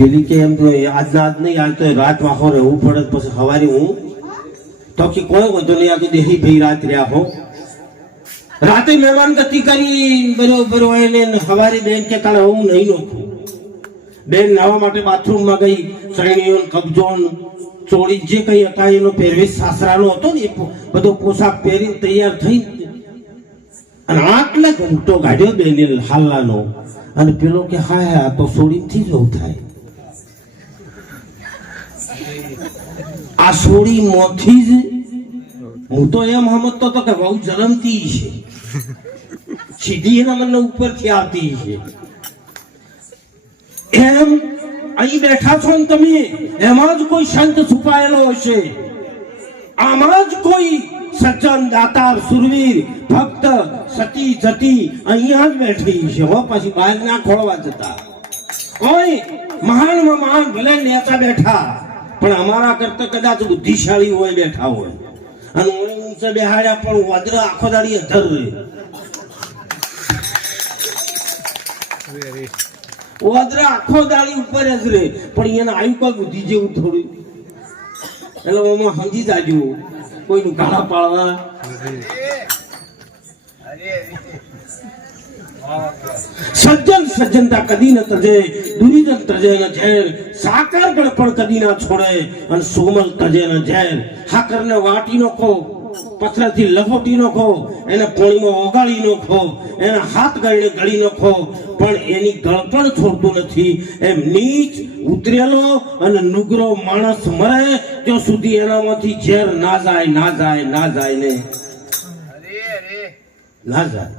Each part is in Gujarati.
પેલી કે એમ તો આજના આજ નહીં, આજ તો રાત વાહો રહેવું પડે, પછી સવારે હું તો કે કોઈ વધુ નહીં, આ દેહી ભાઈ રાત રહ્યા હો, રાતે મહેમાન ગતિ કરી બરોબર હોય ને સવારે બેન કે તારે હું નહીં નોખું. બેન નાવા માટે બાથરૂમમાં ગઈ, શ્રેણીઓ કબજો ચોળી જે કઈ હતા એનો પહેરવેશ સાસરાનો હતો ને એ બધો પોશાક પહેરીને તૈયાર થઈ અને આટલે ઘૂંટો કાઢ્યો બેને હાલ્લાનો, અને પેલો કે હા આ તો સોડીથી જ થાય, આ સોડી મોથી જ. હું તો એમ સમજતો હતો કે બહુ જલમતી છે, સીધી એના મને ઉપરથી આવતી છે. એમ અહીં બેઠા છો ને તમે, એમાં જ કોઈ સંત છુપાયેલો હશે, આમાં જ કોઈ સજ્જન દાતાર સુરવીર ભક્ત સતી જતી અહીંયા જ બેઠી છે હો. પછી બહાર ના ખોળવા જતા કોઈ મહાનમાં મહાન ભલે નેતા બેઠા, પણ અમારા કરતા કદાચ બુદ્ધિશાળી હોય બેઠા હોય, અને ઊંચે બેહાડ્યા પણ વજ્ર આખો દાડી અધર રહે, વજ્ર આખો દાડી ઉપર જ રહે, પણ એને આવ્યું કોઈ બુદ્ધિ જેવું થોડું, એટલે આમાં સમજી જાજો કોઈનું ગાળા પાડવા. સજ્જન સજ્જનતા કદી ન તજે, દુર્જન તજે ન ઝેર, સાકર ગણપણ કદી ના છોડે, અને સોમલ તજે ન ઝેર. હાકરને વાટી નોખો, પથરાથી લખોટી નોખો, એને પોણીમાં ઓગાળી નોખો, એના હાથ ગાળીને ગળી નોખો, પણ એની ગળપણ છોડતું નથી. એમ નીચ ઉતરેલો અને નુગરો માણસ મરે ત્યાં સુધી એનામાંથી ઝેર ના જાય, ના જાય, ના જાય ને ના જાય.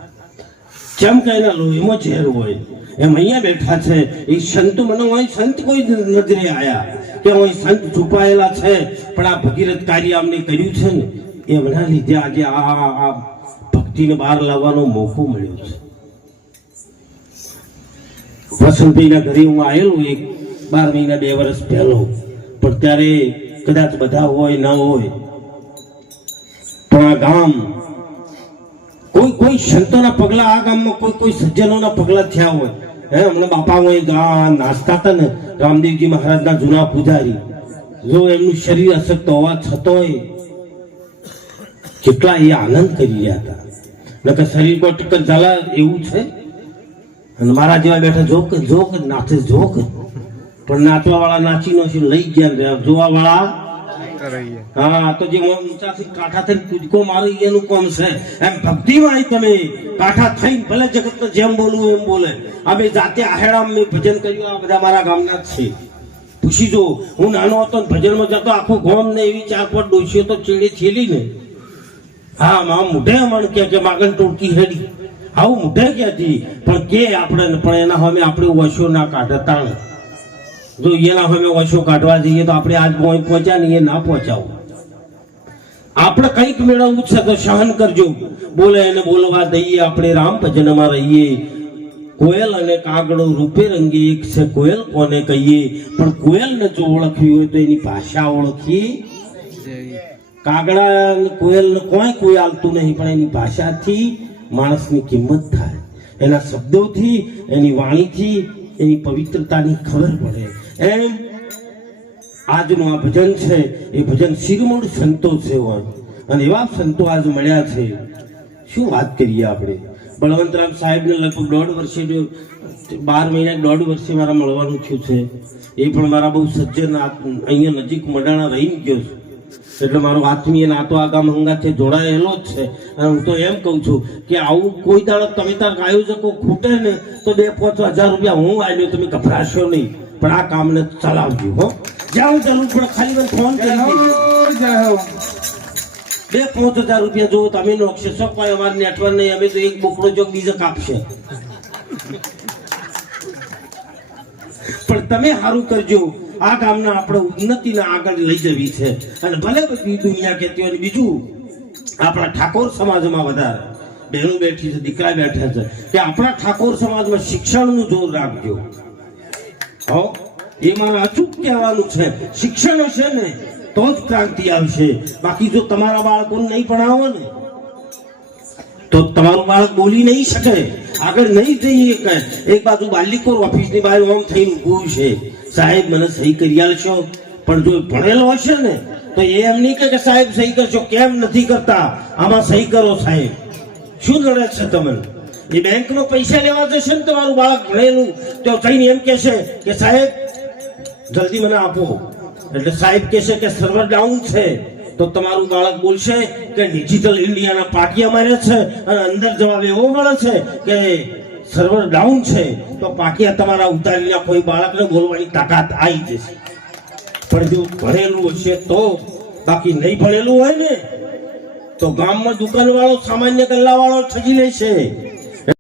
કેમ કે એના લોહીમાં ઝેર હોય. એમ અહીંયા બેઠા છે એ સંત, મને અહીં સંત કોઈ નજરે આયા કે અહીં સંત છુપાયેલા છે, પણ આ ભગીરથ કાર્ય અમને કર્યું છે ને એમના લીધે આજે આ ભક્તિને બહાર લાવવાનો મોકો મળ્યો છે. વસંતભાઈના ઘરે હું આવેલો 12 મહિના 2 વર્ષ પહેલો, પણ ત્યારે કદાચ બધા હોય ના હોય, પણ આ ગામ કોઈ સંતોના પગલા, આ ગામમાં કોઈ સજ્જનોના પગલા થયા હોય. હમણાં બાપા હોય નાચતા હતા ને રામદેવજી મહારાજના જૂના પૂજારી, જો એમનું શરીર અશક્ત હોવા છતાંય કેટલા એ આનંદ કરી રહ્યા હતા. નકર શરીર કોઈ ટક્કર ઝાલા એવું છે. અને મારા જેવા બેઠા જોક નાચે જોક, પણ નાચવા વાળા નાચી નો લઈ ગયા, જોવા વાળા હા તો જે ઊંચાથી કાંઠા થઈને કૂદકો મારો એનું કોમ છે. એમ ભક્તિમાં તમે કાંઠા થઈને ભલે જગત જેમ બોલવું એમ બોલે. અમે જાતે આહેડા મેં ભજન કર્યું, આ બધા મારા ગામના જ છે. પૂછી જો, હું નાનો હતો ભજનમાં જતો, આખું ગામ ને એવી 4-5 ડોસીઓ તો ચેડે થયેલી ને. હા માં મોઢે અમણ કે માગણ ટોળકી હેડી, આવું મોઢે ક્યાંથી, પણ કે આપણે, પણ એના સામે આપણે વશો ના કાઢે તાણ. જો એના સામે વશો કાઢવા જઈએ તો આપણે આજ પહોંચ્યા ને એ ના પહોંચાવું. આપણે કંઈક મેળવવું છે તો સહન કરજો, બોલે એને બોલવા દઈએ, આપણે રામ ભજનમાં રહીએ. કોયલ અને કાગડો રૂપે રંગે એક છે, કોયલ કોને કહીએ, પણ કોયલને જો ઓળખવી હોય તો એની ભાષા ઓળખી. કાગડા કોયલને કોઈ આલતું નહીં, પણ એની ભાષાથી માણસની કિંમત થાય, એના શબ્દોથી, એની વાણીથી, એની પવિત્રતાની ખબર પડે. એમ આજનું આ ભજન છે એ ભજન શિરોમણ સંતો છે હોય, અને એવા સંતો આજ મળ્યા છે. શું વાત કરીએ આપણે. બળવંતરામ સાહેબને લગભગ 1.5 વર્ષે, 12 મહિના 1.5 વર્ષે મારા મળવાનું થયું છે. એ પણ મારા બહુ સજ્જન, અહીંયા નજીક મડાણા રહીને ગયો છે, એટલે મારો આત્મીય નાતો આ ગામ હંગાથે જોડાયેલો જ છે. અને હું તો એમ કહું છું કે આવું કોઈ દાડો તમે તાર આયોજકો ખૂટે ને તો 2-5 હજાર રૂપિયા હું આવ્યો, તમે ગભરાશો નહીં, પણ આ કામને ચલાવજો હો. જ્યાં જરૂર પડે ખાલી મને ફોન કરી 2-5 હજાર રૂપિયા જો તમે નોખશો, કોઈ અમારે નેટવર્ક નહીં, અમે તો એક બોકડો ચોક બીજો કાપશે, પણ તમે સારું કરજો. આ ગામના આપણે ઉન્નતિના આગળ લઈ જવી છે. અને ભલે બધી દુનિયા કહેતી હોય, બીજું આપણા ઠાકોર સમાજમાં વધારે બહેનો બેઠી છે, દીકરા બેઠા છે, કે આપણા ઠાકોર સમાજમાં શિક્ષણનું જોર રાખજો. હો, એ મારે અચૂક કહેવાનું છે. શિક્ષણ હશે ને તો જ ક્રાંતિ આવશે. બાકી જો તમારા બાળકોને નહીં ભણાવો ને તો તમારું બાળક બોલી નહીં શકે, આગળ નહીં જઈ શકે. એક બાજુ બાલિકોર ઓફિસની બહાર ઓમ થઈને ઊભું છે, સાહેબ મને સહી કરી આલશો, પણ જો ભણેલો હશે ને તો એ એમ નહીં કે સાહેબ સહી કરશો, કેમ નથી કરતા, આમાં સહી કરો સાહેબ. શું નડે છે તમને? એ બેંકનો પૈસા લેવા જશે ને તમારું બાળક ભણેલું તો થઈને એમ કહેશે કે સાહેબ જલ્દી મને આપો, એટલે સાહેબ કહેશે કે સર્વર ડાઉન છે, તો તમારું બાળક બોલશે કે ડિજિટલ ઇન્ડિયાના પાટિયા મારે છે અને અંદર જવાબ એવો મળે છે કે સર્વર ડાઉન છે, તો પાટિયા તમારા ઉતારી નાખો. એ બાળકને બોલવાની તાકાત આવી જશે. પણ જો ભણેલું હશે તો, બાકી નહીં ભણેલું હોય ને તો ગામમાં દુકાન વાળો, સામાન્ય ગલ્લા વાળો ઠગી લેશે.